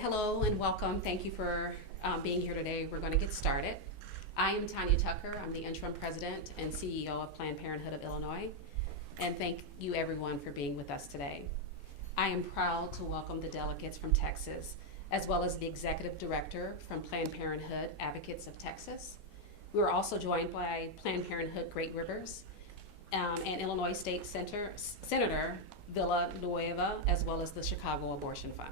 hello and welcome. Thank you for being here today. We're going to get started. I am Tanya Tucker. I'm the interim president and CEO of Planned Parenthood of Illinois. And thank you everyone for being with us today. I am proud to welcome the delegates from Texas, as well as the executive director from Planned Parenthood Advocates of Texas. We are also joined by Planned Parenthood Great Rivers and Illinois State Senator Villanueva, as well as the Chicago Abortion Fund.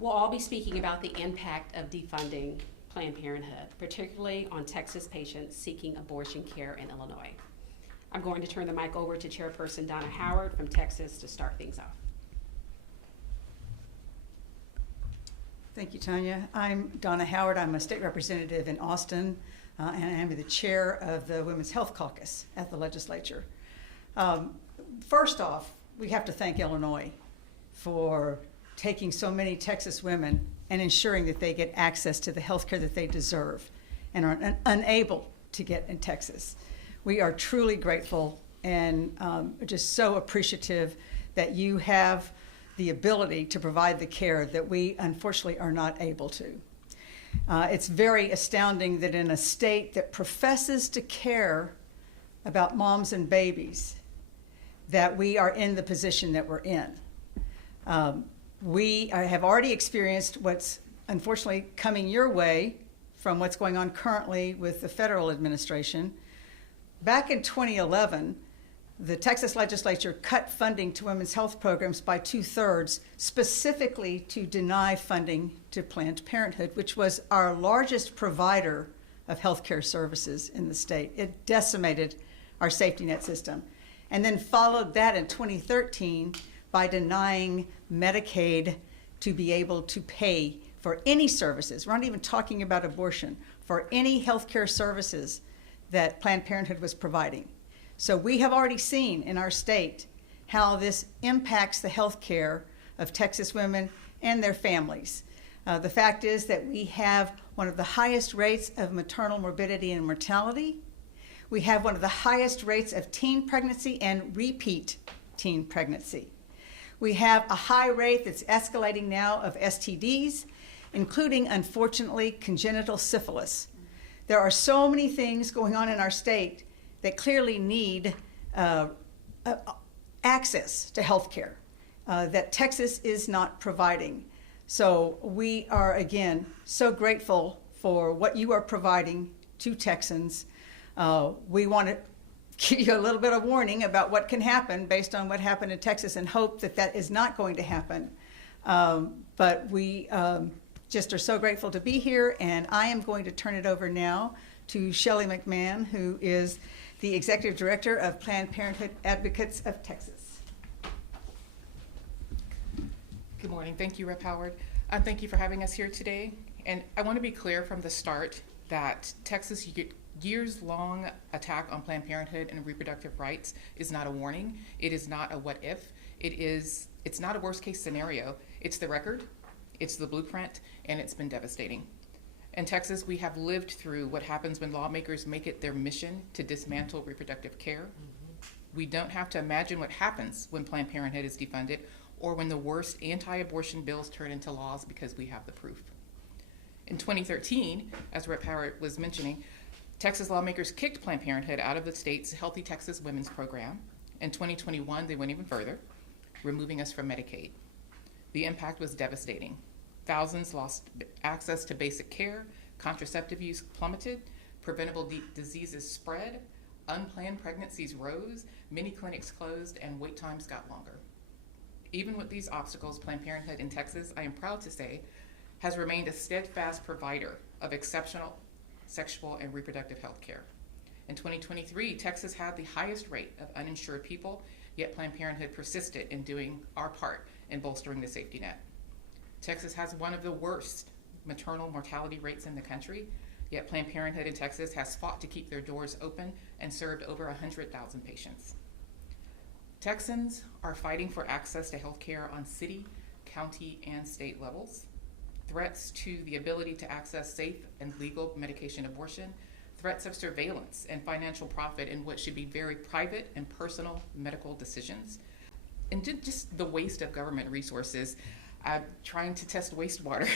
We'll all be speaking about the impact of defunding Planned Parenthood, particularly on Texas patients seeking abortion care in Illinois. I'm going to turn the mic over to Chairperson Donna Howard from Texas to start things off. Thank you, Tanya. I'm Donna Howard. I'm a state representative in Austin, and I'm the chair of the Women's Health Caucus at the legislature. First off, we have to thank Illinois for taking so many Texas women and ensuring that they get access to the health care that they deserve and are unable to get in Texas. We are truly grateful and just so appreciative that you have the ability to provide the care that we unfortunately are not able to. It's very astounding that in a state that professes to care about moms and babies, that we are in the position that we're in. We have already experienced what's unfortunately coming your way from what's going on currently with the federal administration. Back in 2011, the Texas legislature cut funding to women's health programs by 2/3, specifically to deny funding to Planned Parenthood, which was our largest provider of health care services in the state. It decimated our safety net system. And then followed that in 2013 by denying Medicaid to be able to pay for any services. We're not even talking about abortion, for any healthcare services that Planned Parenthood was providing. So we have already seen in our state how this impacts the health care of Texas women and their families. The fact is that we have one of the highest rates of maternal morbidity and mortality. We have one of the highest rates of teen pregnancy and repeat teen pregnancy. We have a high rate that's escalating now of STDs, including, unfortunately, congenital syphilis. There are so many things going on in our state that clearly need access to health care that Texas is not providing. So we are, again, so grateful for what you are providing to Texans. We want to give you a little bit of warning about what can happen based on what happened in Texas and hope that that is not going to happen. But we just are so grateful to be here, and I am going to turn it over now to Shelley McMahon, who is the Executive Director of Planned Parenthood Advocates of Texas. Good morning. Thank you, Rep. Howard. Thank you for having us here today. And I want to be clear from the start that Texas years-long attack on Planned Parenthood and reproductive rights is not a warning. It is not a what if. It's not a worst-case scenario. It's the record, it's the blueprint, and it's been devastating. In Texas, we have lived through what happens when lawmakers make it their mission to dismantle reproductive care. We don't have to imagine what happens when Planned Parenthood is defunded or when the worst anti-abortion bills turn into laws, because we have the proof. In 2013, as Rep. Howard was mentioning, Texas lawmakers kicked Planned Parenthood out of the state's Healthy Texas Women's Program. In 2021, they went even further, removing us from Medicaid. The impact was devastating. Thousands lost access to basic care, contraceptive use plummeted, preventable diseases spread, unplanned pregnancies rose, many clinics closed, and wait times got longer. Even with these obstacles, Planned Parenthood in Texas, I am proud to say, has remained a steadfast provider of exceptional sexual and reproductive health care. In 2023, Texas had the highest rate of uninsured people, yet Planned Parenthood persisted in doing our part in bolstering the safety net. Texas has one of the worst maternal mortality rates in the country, yet Planned Parenthood in Texas has fought to keep their doors open and served over 100,000 patients. Texans are fighting for access to health care on city, county, and state levels. Threats to the ability to access safe and legal medication abortion, threats of surveillance and financial profit in what should be very private and personal medical decisions, and just the waste of government resources. trying to test wastewater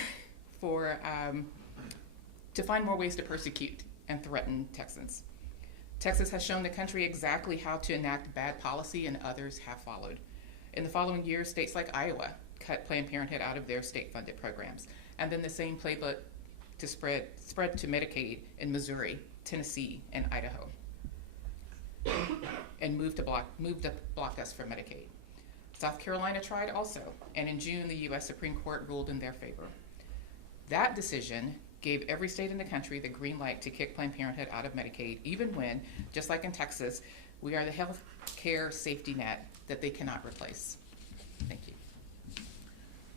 for to find more ways to persecute and threaten Texans. Texas has shown the country exactly how to enact bad policy, and others have followed. In the following years, states like Iowa cut Planned Parenthood out of their state-funded programs, and then the same playbook to spread to Medicaid in Missouri, Tennessee, and Idaho, and moved to block us from Medicaid. South Carolina tried also, and in June, the U.S. Supreme Court ruled in their favor. That decision gave every state in the country the green light to kick Planned Parenthood out of Medicaid, even when, just like in Texas, we are the health care safety net that they cannot replace. Thank you.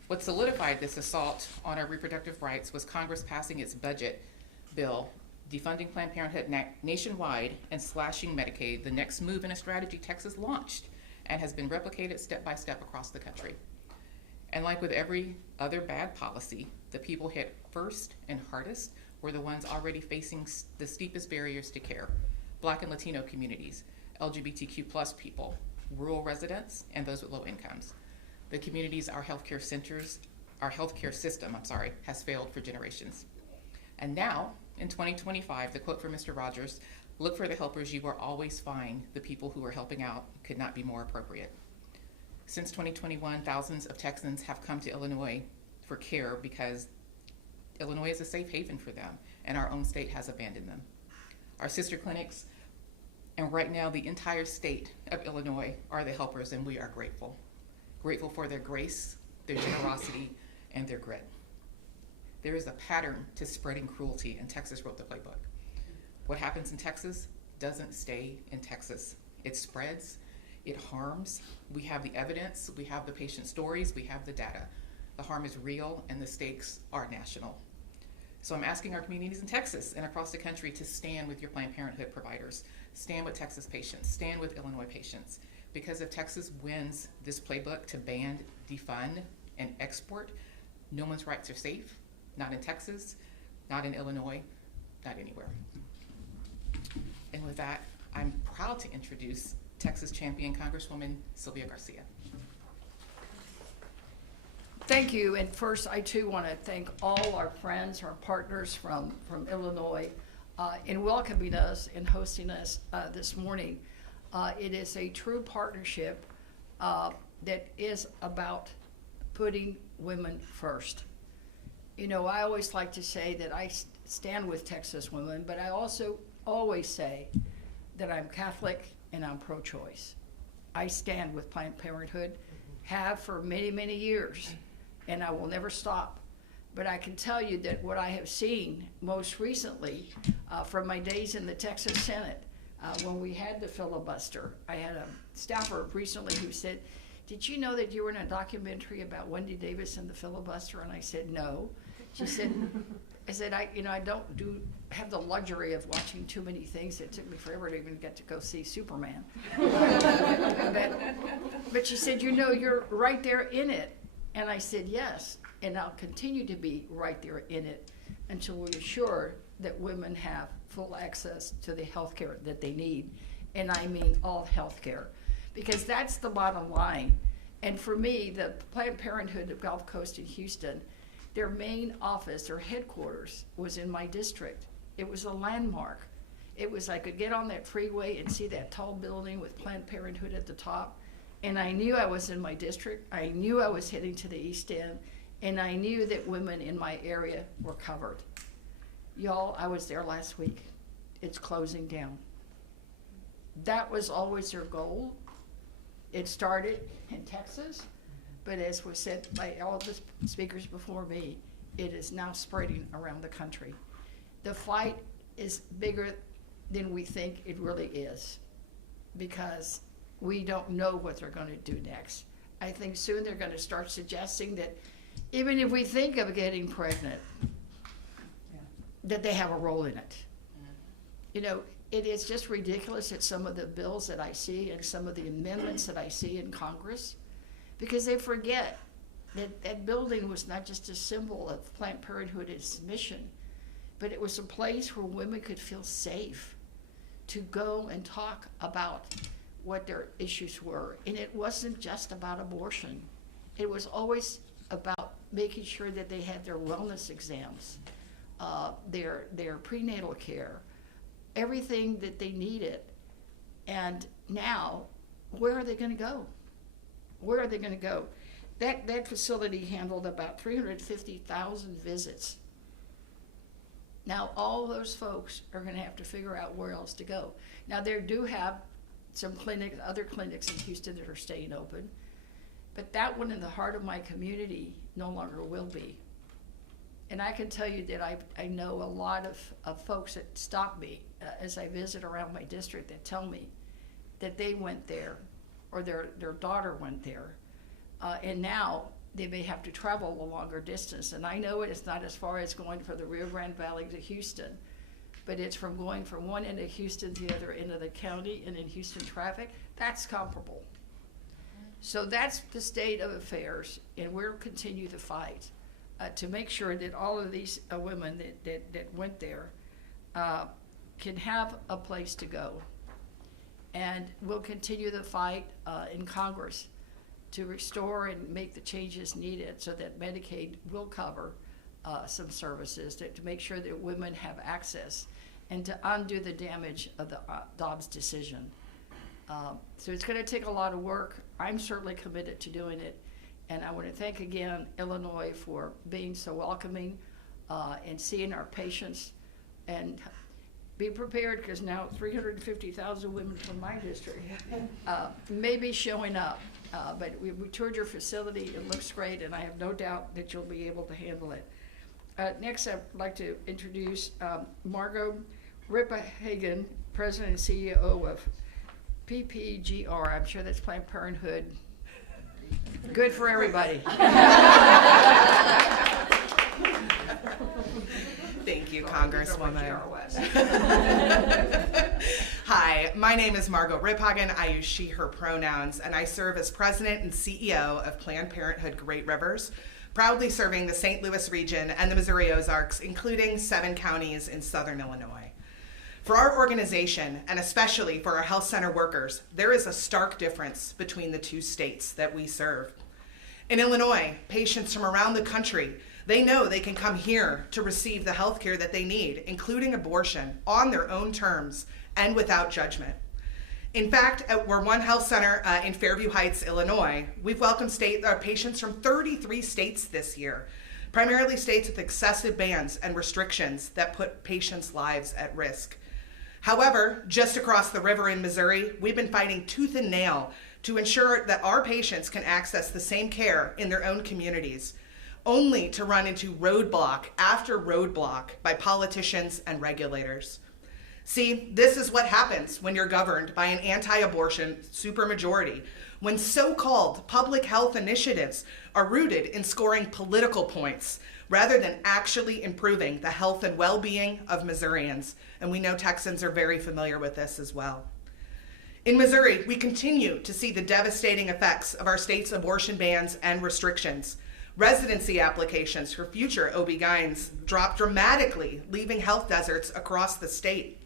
What solidified this assault on our reproductive rights was Congress passing its budget bill, defunding Planned Parenthood nationwide and slashing Medicaid, the next move in a strategy Texas launched and has been replicated step by step across the country. And like with every other bad policy, the people hit first and hardest were the ones already facing the steepest barriers to care: Black and Latino communities, LGBTQ+ people, rural residents, and those with low incomes. The communities our healthcare system, has failed for generations. And now, in 2025, the quote from Mr. Rogers, "Look for the helpers, you will always find the people who are helping out," could not be more appropriate. Since 2021, thousands of Texans have come to Illinois for care because Illinois is a safe haven for them, and our own state has abandoned them. Our sister clinics, and right now the entire state of Illinois, are the helpers, and we are grateful. Grateful for their grace, their generosity, and their grit. There is a pattern to spreading cruelty, and Texas wrote the playbook. What happens in Texas doesn't stay in Texas. It spreads, it harms. We have the evidence, we have the patient stories, we have the data. The harm is real, and the stakes are national. So I'm asking our communities in Texas and across the country to stand with your Planned Parenthood providers, stand with Texas patients, stand with Illinois patients. Because if Texas wins this playbook to ban, defund, and export, no one's rights are safe, not in Texas, not in Illinois, not anywhere. And with that, I'm proud to introduce Texas champion Congresswoman Sylvia Garcia. Thank you, and first I too want to thank all our friends, our partners from Illinois in welcoming us and hosting us this morning. It is a true partnership that is about putting women first. You know, I always like to say that I stand with Texas women, but I also always say that I'm Catholic and I'm pro-choice. I stand with Planned Parenthood, have for many, many years, and I will never stop. But I can tell you that what I have seen most recently from my days in the Texas Senate, when we had the filibuster, I had a staffer recently who said, "Did you know that you were in a documentary about Wendy Davis and the filibuster?" And I said, "No." She said, I don't have the luxury of watching too many things. It took me forever to even get to go see Superman. but she said, "You're right there in it." And I said, "Yes, and I'll continue to be right there in it until we're sure that women have full access to the health care that they need." And I mean all health care, because that's the bottom line. And for me, the Planned Parenthood of Gulf Coast in Houston, their main office, their headquarters, was in my district. It was a landmark. It was, I could get on that freeway and see that tall building with Planned Parenthood at the top. And I knew I was in my district. I knew I was heading to the East End. And I knew that women in my area were covered. Y'all, I was there last week. It's closing down. That was always their goal. It started in Texas, but as was said by all the speakers before me, it is now spreading around the country. The fight is bigger than we think it really is, because we don't know what they're going to do next. I think soon they're going to start suggesting that even if we think of getting pregnant, that they have a role in it. You know, it is just ridiculous at some of the bills that I see and some of the amendments that I see in Congress, because they forget that that building was not just a symbol of Planned Parenthood and its mission, but it was a place where women could feel safe to go and talk about what their issues were. And it wasn't just about abortion. It was always about making sure that they had their wellness exams, their prenatal care, everything that they needed. And now, where are they going to go? Where are they going to go? That facility handled about 350,000 visits. Now, all those folks are going to have to figure out where else to go. Now, they do have some clinics, other clinics in Houston that are staying open, but that one in the heart of my community no longer will be. And I can tell you that I know a lot of folks that stop me as I visit around my district that tell me that they went there or their daughter went there, and now they may have to travel a longer distance. And I know it's not as far as going from the Rio Grande Valley to Houston, but it's from going from one end of Houston to the other end of the county, and in Houston traffic, that's comparable. So that's the state of affairs, and we'll continue to fight to make sure that all of these women that went there can have a place to go. And we'll continue the fight in Congress to restore and make the changes needed so that Medicaid will cover some services to make sure that women have access and to undo the damage of the Dobbs decision. So it's going to take a lot of work. I'm certainly committed to doing it. And I want to thank again Illinois for being so welcoming and seeing our patients. And be prepared, because now 350,000 women from my district may be showing up. But we toured your facility. It looks great, and I have no doubt that you'll be able to handle it. Next, I'd like to introduce Margot Ripa Hagen, President and CEO of PPGR. I'm sure that's Planned Parenthood. Good for everybody. Thank you, Congresswoman. Hi, my name is Margot Riphagen. I use she, her pronouns, and I serve as President and CEO of Planned Parenthood Great Rivers, proudly serving the St. Louis region and the Missouri Ozarks, including 7 counties in southern Illinois. For our organization, and especially for our health center workers, there is a stark difference between the 2 states that we serve. In Illinois, patients from around the country, they know they can come here to receive the health care that they need, including abortion, on their own terms and without judgment. In fact, we're one health center in Fairview Heights, Illinois. We've welcomed patients from 33 states this year, primarily states with excessive bans and restrictions that put patients' lives at risk. However, just across the river in Missouri, we've been fighting tooth and nail to ensure that our patients can access the same care in their own communities, only to run into roadblock after roadblock by politicians and regulators. See, this is what happens when you're governed by an anti-abortion supermajority, when so-called public health initiatives are rooted in scoring political points rather than actually improving the health and well-being of Missourians. And we know Texans are very familiar with this as well. In Missouri, we continue to see the devastating effects of our state's abortion bans and restrictions. Residency applications for future OB-GYNs dropped dramatically, leaving health deserts across the state.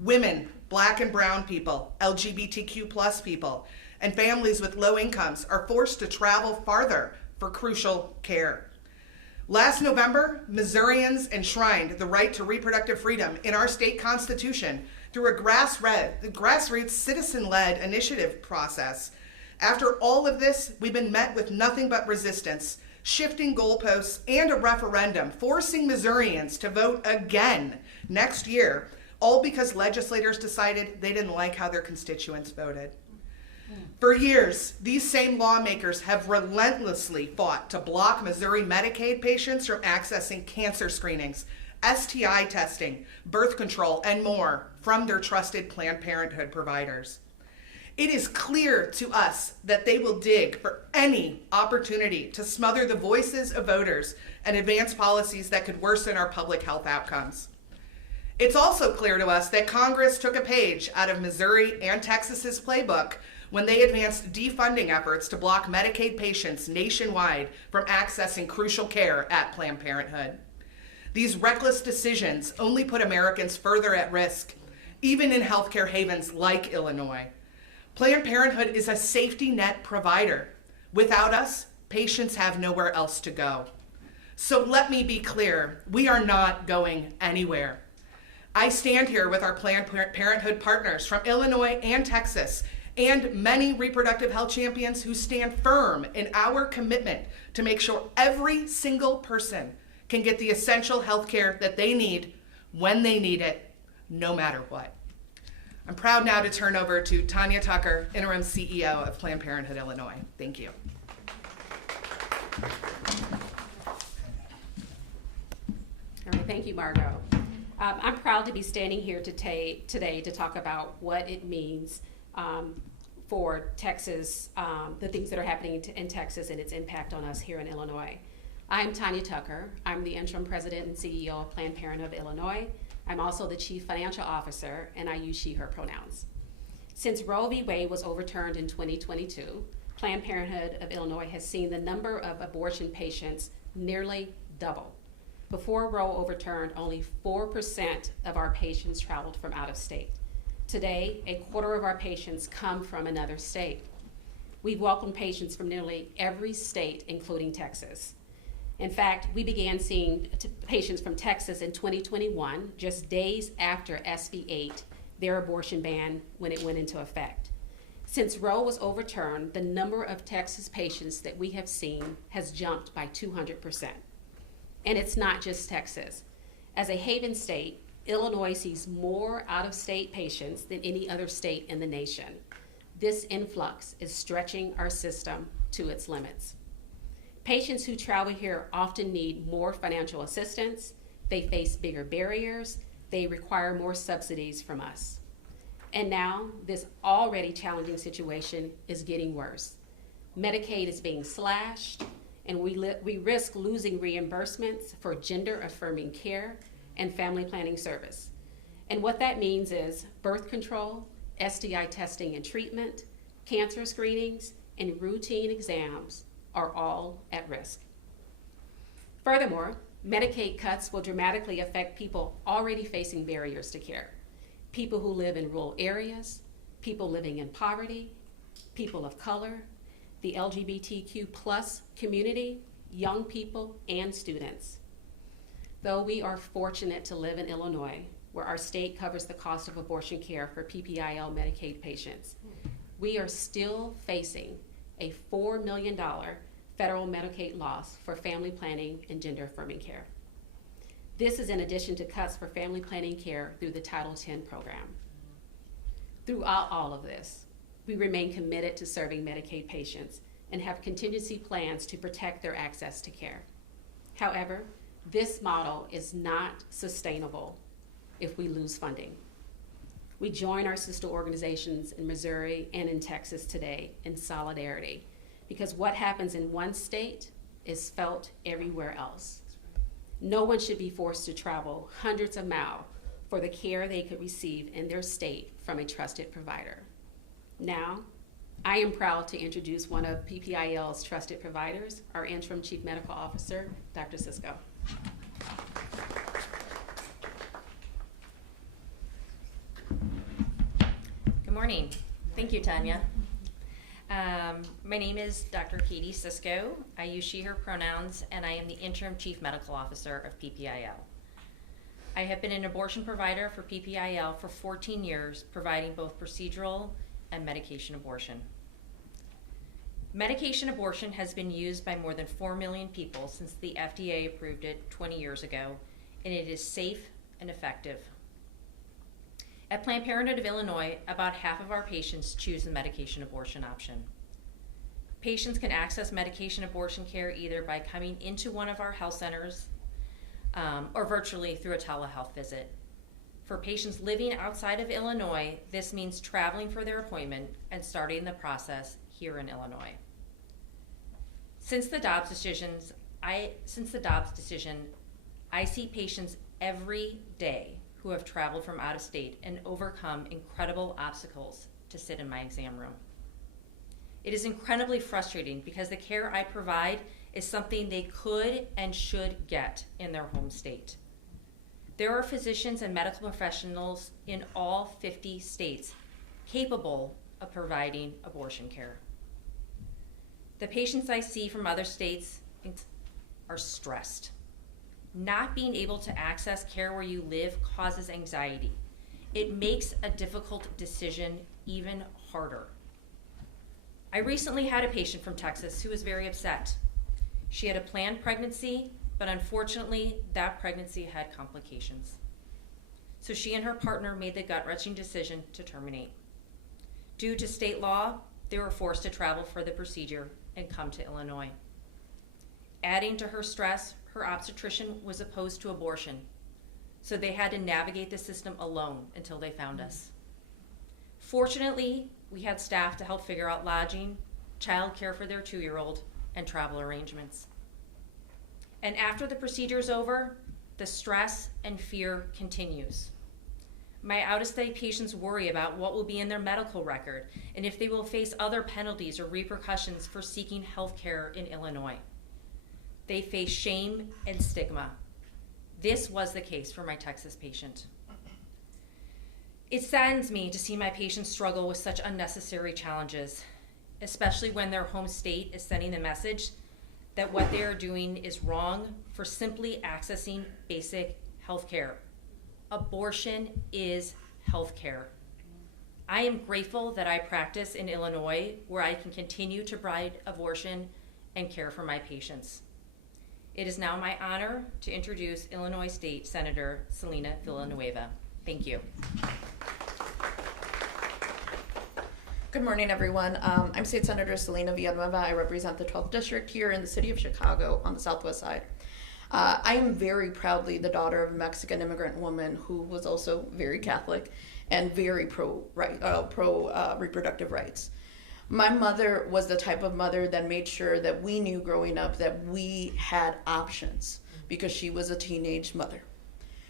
Women, Black and brown people, LGBTQ+ people, and families with low incomes are forced to travel farther for crucial care. Last November, Missourians enshrined the right to reproductive freedom in our state constitution through a grassroots citizen-led initiative process. After all of this, we've been met with nothing but resistance, shifting goalposts, and a referendum forcing Missourians to vote again next year, all because legislators decided they didn't like how their constituents voted. For years, these same lawmakers have relentlessly fought to block Missouri Medicaid patients from accessing cancer screenings, STI testing, birth control, and more from their trusted Planned Parenthood providers. It is clear to us that they will dig for any opportunity to smother the voices of voters and advance policies that could worsen our public health outcomes. It's also clear to us that Congress took a page out of Missouri and Texas's playbook when they advanced defunding efforts to block Medicaid patients nationwide from accessing crucial care at Planned Parenthood. These reckless decisions only put Americans further at risk, even in healthcare havens like Illinois. Planned Parenthood is a safety net provider. Without us, patients have nowhere else to go. So let me be clear, we are not going anywhere. I stand here with our Planned Parenthood partners from Illinois and Texas, and many reproductive health champions who stand firm in our commitment to make sure every single person can get the essential health care that they need when they need it, no matter what. I'm proud now to turn over to Tanya Tucker, Interim CEO of Planned Parenthood Illinois. Thank you. All right, thank you, Margot. I'm proud to be standing here today to talk about what it means for Texas, the things that are happening in Texas and its impact on us here in Illinois. I'm Tanya Tucker. I'm the interim president and CEO of Planned Parenthood of Illinois. I'm also the chief financial officer, and I use she, her pronouns. Since Roe v. Wade was overturned in 2022, Planned Parenthood of Illinois has seen the number of abortion patients nearly double. Before Roe overturned, only 4% of our patients traveled from out of state. Today, a quarter of our patients come from another state. We've welcomed patients from nearly every state, including Texas. In fact, we began seeing patients from Texas in 2021, just days after SB 8, their abortion ban, when it went into effect. Since Roe was overturned, the number of Texas patients that we have seen has jumped by 200%. And it's not just Texas. As a Hagen state, Illinois sees more out-of-state patients than any other state in the nation. This influx is stretching our system to its limits. Patients who travel here often need more financial assistance, they face bigger barriers, they require more subsidies from us. And now, this already challenging situation is getting worse. Medicaid is being slashed, and we risk losing reimbursements for gender-affirming care and family planning service. And what that means is birth control, STI testing and treatment, cancer screenings, and routine exams are all at risk. Furthermore, Medicaid cuts will dramatically affect people already facing barriers to care. People who live in rural areas, people living in poverty, people of color, the LGBTQ+ community, young people, and students. Though we are fortunate to live in Illinois, where our state covers the cost of abortion care for PPIL Medicaid patients, we are still facing a $4 million federal Medicaid loss for family planning and gender-affirming care. This is in addition to cuts for family planning care through the Title X program. Throughout all of this, we remain committed to serving Medicaid patients and have contingency plans to protect their access to care. However, this model is not sustainable if we lose funding. We join our sister organizations in Missouri and in Texas today in solidarity, because what happens in one state is felt everywhere else. No one should be forced to travel hundreds of miles for the care they could receive in their state from a trusted provider. Now, I am proud to introduce one of PPIL's trusted providers, our interim chief medical officer, Dr. Cisco. Good morning. Thank you, Tanya. My name is Dr. Katie Cisco. I use she, her pronouns, and I am the interim chief medical officer of PPIL. I have been an abortion provider for PPIL for 14 years, providing both procedural and medication abortion. Medication abortion has been used by more than 4 million people since the FDA approved it 20 years ago, and it is safe and effective. At Planned Parenthood of Illinois, about half of our patients choose the medication abortion option. Patients can access medication abortion care either by coming into one of our health centers or virtually through a telehealth visit. For patients living outside of Illinois, this means traveling for their appointment and starting the process here in Illinois. Since the Dobbs decision, I see patients every day who have traveled from out of state and overcome incredible obstacles to sit in my exam room. It is incredibly frustrating because the care I provide is something they could and should get in their home state. There are physicians and medical professionals in all 50 states capable of providing abortion care. The patients I see from other states are stressed. Not being able to access care where you live causes anxiety. It makes a difficult decision even harder. I recently had a patient from Texas who was very upset. She had a planned pregnancy, but unfortunately, that pregnancy had complications. So she and her partner made the gut-wrenching decision to terminate. Due to state law, they were forced to travel for the procedure and come to Illinois. Adding to her stress, her obstetrician was opposed to abortion, so they had to navigate the system alone until they found us. Fortunately, we had staff to help figure out lodging, childcare for their 2-year-old, and travel arrangements. And after the procedure is over, the stress and fear continues. My out-of-state patients worry about what will be in their medical record and if they will face other penalties or repercussions for seeking health care in Illinois. They face shame and stigma. This was the case for my Texas patient. It saddens me to see my patients struggle with such unnecessary challenges, especially when their home state is sending the message that what they are doing is wrong for simply accessing basic health care. Abortion is health care. I am grateful that I practice in Illinois, where I can continue to provide abortion and care for my patients. It is now my honor to introduce Illinois State Senator Selena Villanueva. Thank you. Good morning, everyone. I'm State Senator Selena Villanueva. I represent the 12th District here in the city of Chicago on the southwest side. I am very proudly the daughter of a Mexican immigrant woman who was also very Catholic and very pro reproductive rights. My mother was the type of mother that made sure that we knew growing up that we had options because she was a teenage mother.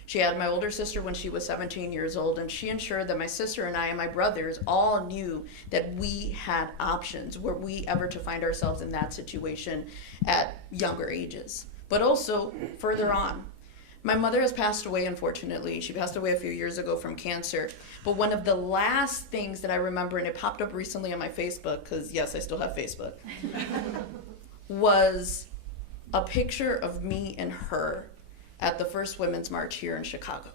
She had my older sister when she was 17 years old, and she ensured that my sister and I and my brothers all knew that we had options were we ever to find ourselves in that situation at younger ages. But also further on, my mother has passed away, unfortunately. She passed away a few years ago from cancer. But one of the last things that I remember, and it popped up recently on my Facebook, because yes, I still have Facebook, was a picture of me and her at the first Women's March here in Chicago,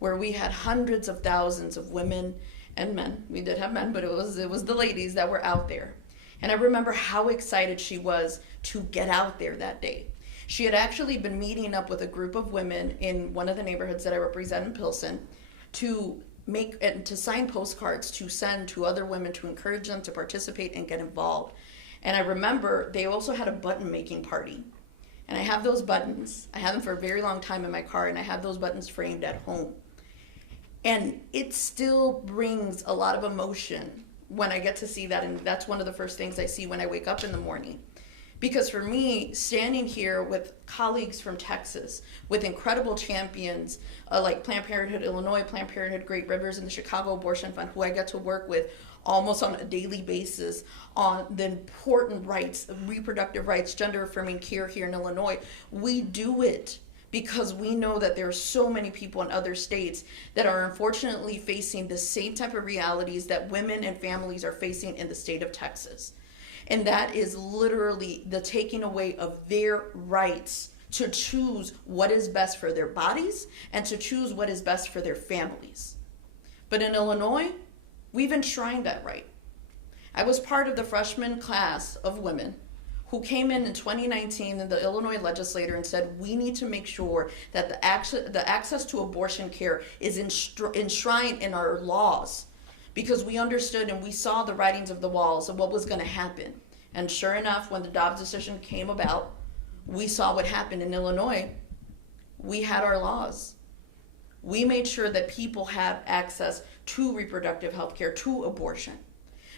where we had hundreds of thousands of women and men. We did have men, but it was the ladies that were out there. And I remember how excited she was to get out there that day. She had actually been meeting up with a group of women in one of the neighborhoods that I represent in Pilsen to make and to sign postcards to send to other women to encourage them to participate and get involved. And I remember they also had a button making party. And I have those buttons. I had them for a very long time in my car, and I have those buttons framed at home. And it still brings a lot of emotion when I get to see that, and that's one of the first things I see when I wake up in the morning. Because for me, standing here with colleagues from Texas, with incredible champions like Planned Parenthood Illinois, Planned Parenthood Great Rivers, and the Chicago Abortion Fund, who I get to work with almost on a daily basis on the important rights, reproductive rights, gender-affirming care here in Illinois, we do it because we know that there are so many people in other states that are unfortunately facing the same type of realities that women and families are facing in the state of Texas. And that is literally the taking away of their rights to choose what is best for their bodies and to choose what is best for their families. But in Illinois, we've enshrined that right. I was part of the freshman class of women who came in 2019 in the Illinois legislature and said, we need to make sure that the access to abortion care is enshrined in our laws, because we understood and we saw the writings of the walls of what was going to happen. And sure enough, when the Dobbs decision came about, we saw what happened in Illinois. We had our laws. We made sure that people have access to reproductive health care, to abortion.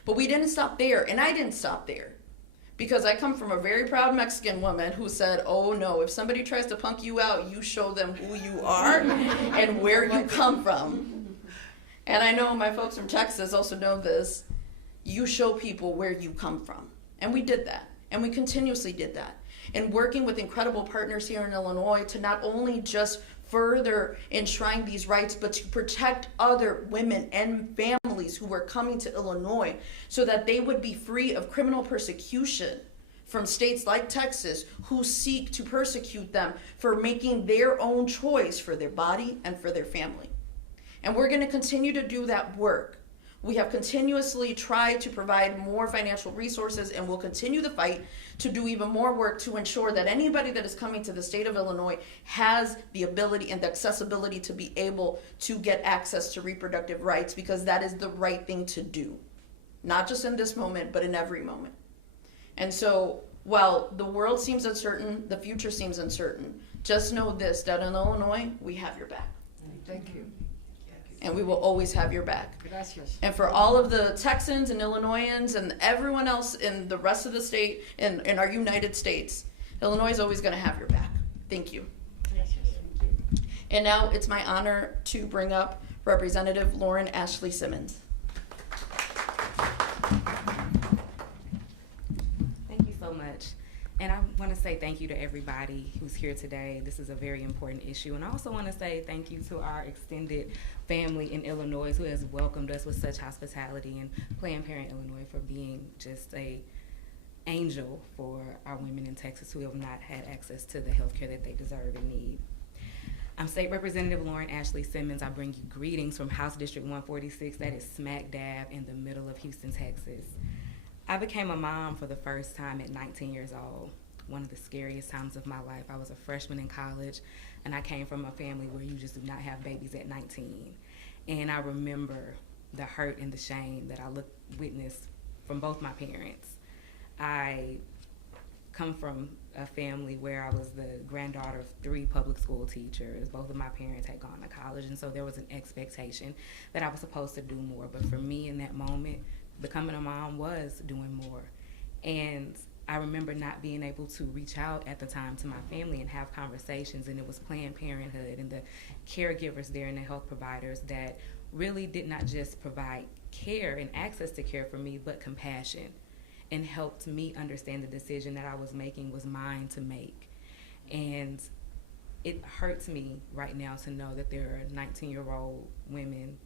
But we didn't stop there, and I didn't stop there. Because I come from a very proud Mexican woman who said, oh no, if somebody tries to punk you out, you show them who you are and where you come from. And I know my folks from Texas also know this. You show people where you come from. And we did that. And we continuously did that. And working with incredible partners here in Illinois to not only just further enshrine these rights, but to protect other women and families who were coming to Illinois so that they would be free of criminal persecution from states like Texas who seek to persecute them for making their own choice for their body and for their family. And we're going to continue to do that work. We have continuously tried to provide more financial resources, and we'll continue the fight to do even more work to ensure that anybody that is coming to the state of Illinois has the ability and the accessibility to be able to get access to reproductive rights, because that is the right thing to do, not just in this moment, but in every moment. And so while the world seems uncertain, the future seems uncertain, just know this, that in Illinois, we have your back. Thank you. And we will always have your back. Gracias. And for all of the Texans and Illinoisans and everyone else in the rest of the state, in our United States, Illinois is always going to have your back. Thank you. Gracias. Thank you. And now it's my honor to bring up Representative Lauren Ashley Simmons. Thank you so much. And I want to say thank you to everybody who's here today. This is a very important issue. And I also want to say thank you to our extended family in Illinois who has welcomed us with such hospitality, and Planned Parenthood Illinois for being just a angel for our women in Texas who have not had access to the health care that they deserve and need. I'm State Representative Lauren Ashley Simmons. I bring you greetings from House District 146, that is smack dab in the middle of Houston, Texas. I became a mom for the first time at 19 years old, one of the scariest times of my life. I was a freshman in college, and I came from a family where you just do not have babies at 19. And I remember the hurt and the shame that I witnessed from both my parents. I come from a family where I was the granddaughter of 3 public school teachers. Both of my parents had gone to college, and so there was an expectation that I was supposed to do more. But for me in that moment, becoming a mom was doing more. And I remember not being able to reach out at the time to my family and have conversations, and it was Planned Parenthood and the caregivers there and the health providers that really did not just provide care and access to care for me, but compassion, and helped me understand the decision that I was making was mine to make. And it hurts me right now to know that there are 19-year-old women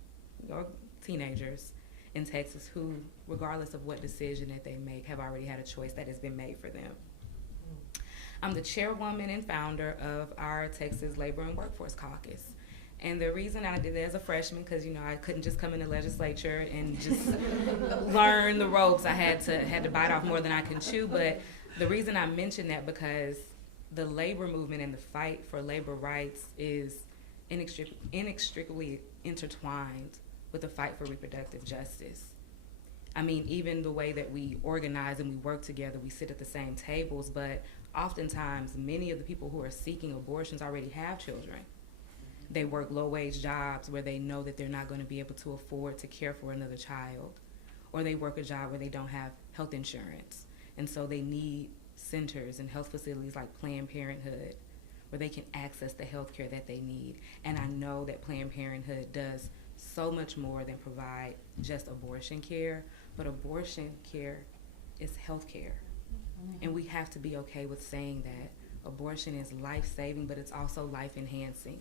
or teenagers in Texas who, regardless of what decision that they make, have already had a choice that has been made for them. I'm the chairwoman and founder of our Texas Labor and Workforce Caucus. And the reason I did that as a freshman, because I couldn't just come in the legislature and just learn the ropes. I had to bite off more than I can chew. But the reason I mention that, because the labor movement and the fight for labor rights is inextricably intertwined with the fight for reproductive justice. I mean, even the way that we organize and we work together, we sit at the same tables, but oftentimes many of the people who are seeking abortions already have children. They work low-wage jobs where they know that they're not going to be able to afford to care for another child, or they work a job where they don't have health insurance, and so they need centers and health facilities like Planned Parenthood where they can access the health care that they need. And I know that Planned Parenthood does so much more than provide just abortion care, but abortion care is health care. And we have to be okay with saying that. Abortion is life-saving, but it's also life-enhancing.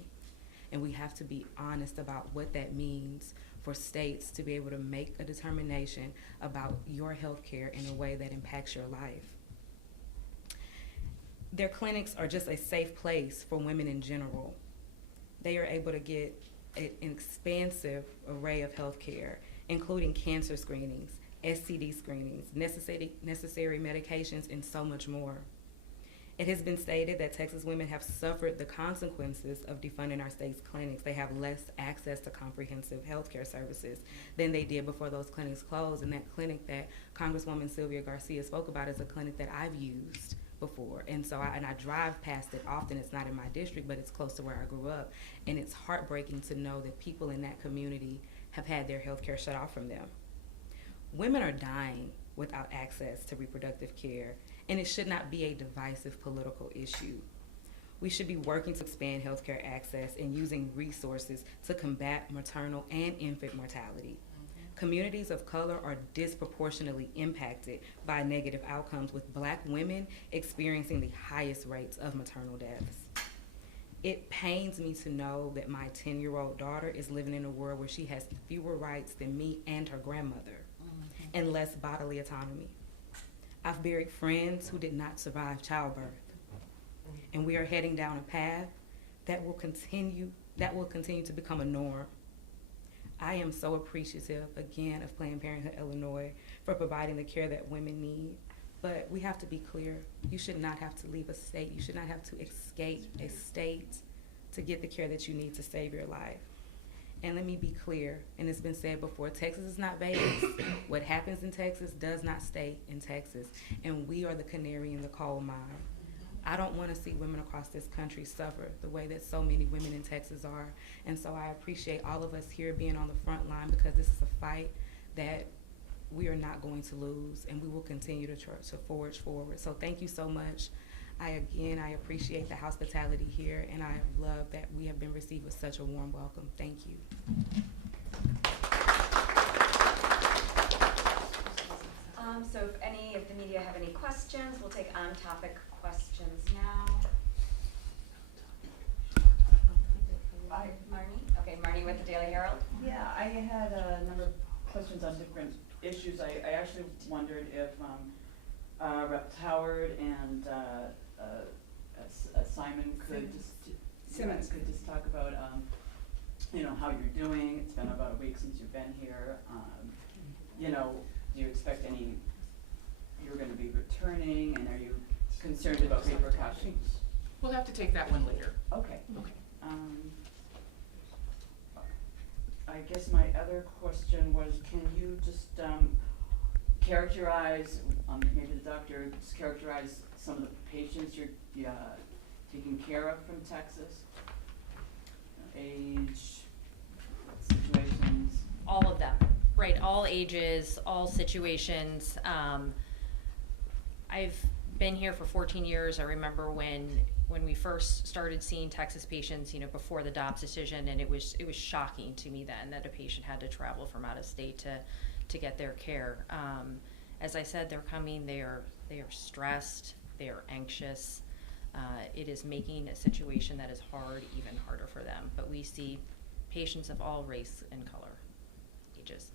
And we have to be honest about what that means for states to be able to make a determination about your health care in a way that impacts your life. Their clinics are just a safe place for women in general. They are able to get an expansive array of health care, including cancer screenings, STD screenings, necessary medications, and so much more. It has been stated that Texas women have suffered the consequences of defunding our state's clinics. They have less access to comprehensive health care services than they did before those clinics closed. And that clinic that Congresswoman Sylvia Garcia spoke about is a clinic that I've used before. And so I drive past it often. It's not in my district, but it's close to where I grew up. And it's heartbreaking to know that people in that community have had their health care shut off from them. Women are dying without access to reproductive care, and it should not be a divisive political issue. We should be working to expand healthcare access and using resources to combat maternal and infant mortality. Communities of color are disproportionately impacted by negative outcomes, with Black women experiencing the highest rates of maternal deaths. It pains me to know that my 10-year-old daughter is living in a world where she has fewer rights than me and her grandmother, and less bodily autonomy. I've buried friends who did not survive childbirth, and we are heading down a path that will continue to become a norm. I am so appreciative, again, of Planned Parenthood Illinois for providing the care that women need. But we have to be clear. You should not have to leave a state. You should not have to escape a state to get the care that you need to save your life. And let me be clear, and it's been said before, Texas is not Vegas. What happens in Texas does not stay in Texas. And we are the canary in the coal mine. I don't want to see women across this country suffer the way that so many women in Texas are. And so I appreciate all of us here being on the front line, because this is a fight that we are not going to lose, and we will continue to forge forward. So thank you so much. I appreciate the hospitality here, and I love that we have been received with such a warm welcome. Thank you. So if any of the media have any questions, we'll take on-topic questions now. Marnie? Okay, Marnie with the Daily Herald. Yeah, I had a number of questions on different issues. I actually wondered if Rep. Howard and Simon could Simmons could just talk about how you're doing. It's been about a week since you've been here. Do you expect you're going to be returning, and are you concerned about repercussions? We'll have to take that one later. Okay. Okay. I guess my other question was, can you just characterize, maybe the doctor, just characterize some of the patients you're taking care of from Texas? Age, situations? All of them, right? All ages, all situations. I've been here for 14 years. I remember when we first started seeing Texas patients, before the Dobbs decision, and it was shocking to me then that a patient had to travel from out of state to get their care. As I said, they're coming. They are stressed. They are anxious. It is making a situation that is hard even harder for them. But we see patients of all race and color, ages.